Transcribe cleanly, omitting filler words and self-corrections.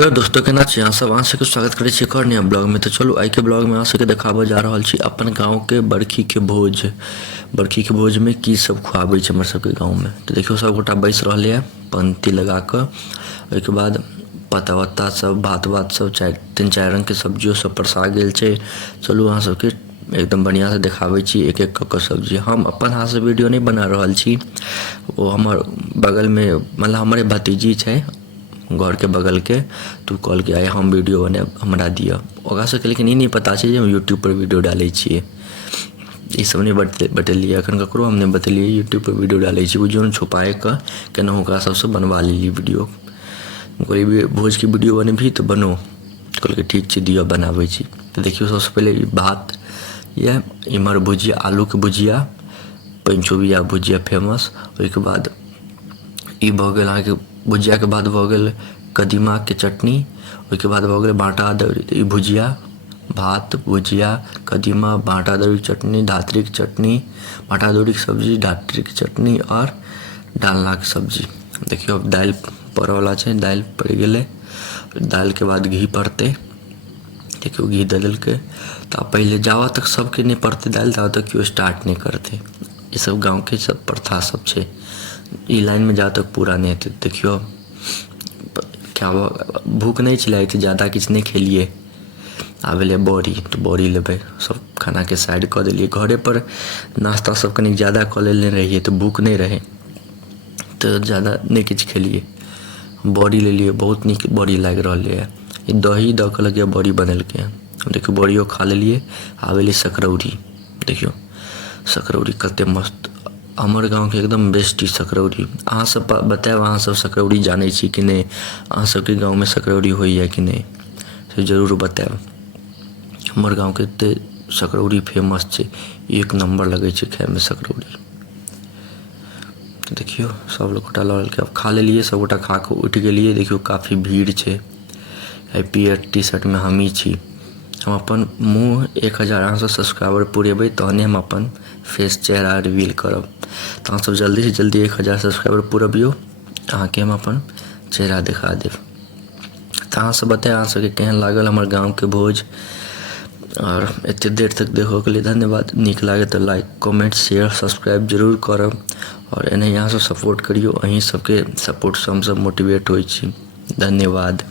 Hello दोस्तों, केना छी अहाँ सब? अहाँ सबके स्वागत करै छी एक और नया ब्लॉग में। तो चलू आइ के ब्लॉग में अहाँ सबके देखाबऽ जा रहल छी अपन गाँव के बरखी के भोज। बरखी के भोज में की सब खुआबै छै हमर सबके गाँव में। तो देखियो सब गोटा बैस रहले है पंक्ति लगा कऽ। ओहिके बाद पत्ता वत्ता सब भात सब तीन चार रंग के सब्जियों सब परसा गेल छै। चलू अहाँ सबके एकदम बढ़िया से देखाबै छी एक एक कऽ सब्जी। हम अपन हाथ से वीडियो नहीं बना रहल छी, वो हमर बगल में मतलब हमारे भतीजी छै घर के बगल के, तू कॉल के आए हम वीडियो बने हमरा दिया। ओकरा सबके लेकिन ई नहीं पता छै जे हम यूट्यूब पर वीडियो डालै छियै। ई सब नहीं बतेलिए एखन ककरो हम नहीं बतेलिए यूट्यूब पर वीडियो डालै छी। बुझियौ छुपाए कऽ केनाहु ओकरा सबसँ बनवा लेली वीडियो। कोई भी भोज की वीडियो बनेबही तो बनो, कहलकै ठीक छै दिया बनाबै छी। तो देखियो सबसे पहले भात ये इमहर भुजिया, आलू के भुजिया, पंचोबिया भुजिया फेमस। ओहिके बाद ई भऽ गेल अहाँके भुजिया के बाद भऽ गेल कदीमा के चटनी। ओहिके बाद भऽ गेल भाटा अदौरी। ई भुजिया भात भुजिया कदीमा भाटा अदौरी के चटनी, धातरी के चटनी, भाटा अदौरी के सब्जी, धातरी के चटनी और डालना के सब्जी। देखियो अब दालि पड़ऽ वाला छै, दालि पड़ गेलै। दालि के बाद घी पड़तै, देखियो घी दे देलकै। तो पहले जावा तक सबके नहीं पड़तै दालि तावा तक केओ स्टार्ट नहीं करतै। ये सब गाँव के सब प्रथा सब छै, ई लाइन में जहाँ तक पूरा नहीं हेतै। देखियो क्या भूख नहीं छलै तऽ ज़्यादा किछु नहीं खेलिए। आब एलै बड़ी तो बड़ी लेबै, सब खाना के साइड कऽ देलिए। घरे पर नाश्ता सब कनी ज़्यादा कऽ लेने रहिए तो भूख नहीं रहे तो ज़्यादा नहीं किछु खेलिए। बड़ी लेलिए, बहुत नीक बड़ी लागि रहलै है। ई दही दऽ कऽ लगे बड़ी बनेलकै है, देखियो बड़ियो खा लेलिए। आब एलै सकरौरी, देखियो सकरौरी कते मस्त, हमर गाँव के एकदम बेस्ट सकरौरी। अहाँ सब बताएब अहाँ सब सकरौरी जानै छी कि नहीं, अहाँ सबके गाँव में सकरौरी होइए कि नहीं से जरूर बताएब। हमर गाँव के ते सकरौरी फेमस छै, एक नंबर लगे छै खाए में सकरौरी। तो देखियो सब लोग गोटा लऽ के अब खा लेलिए, सब गोटा खा के उठ गेलिए। देखियो काफ़ी भीड़ छै, पियर टी शर्ट में हम ही छी। हम अपन मुँह 1000 अहाँ सब सब्सक्राइबर पुरेबै तहने हम अपन फेस चेहरा रिवील करब। तो अहाँ सब जल्दी से जल्दी 1000 सब्सक्राइबर पुरबियो, अहाँके हम अपन चेहरा दिखा देब। तो अहाँ सब बताएं अहाँ सबके केहन लागल हमर गाँव के भोज। और एते देर तक देखो के लिए धन्यवाद। नीक लागे तो लाइक कमेंट शेयर सब्सक्राइब जरूर करब। और एनाही अहाँ सब सपोर्ट करियो, अहीं सबके सपोर्ट से हम सब मोटिवेट होइ छी। धन्यवाद।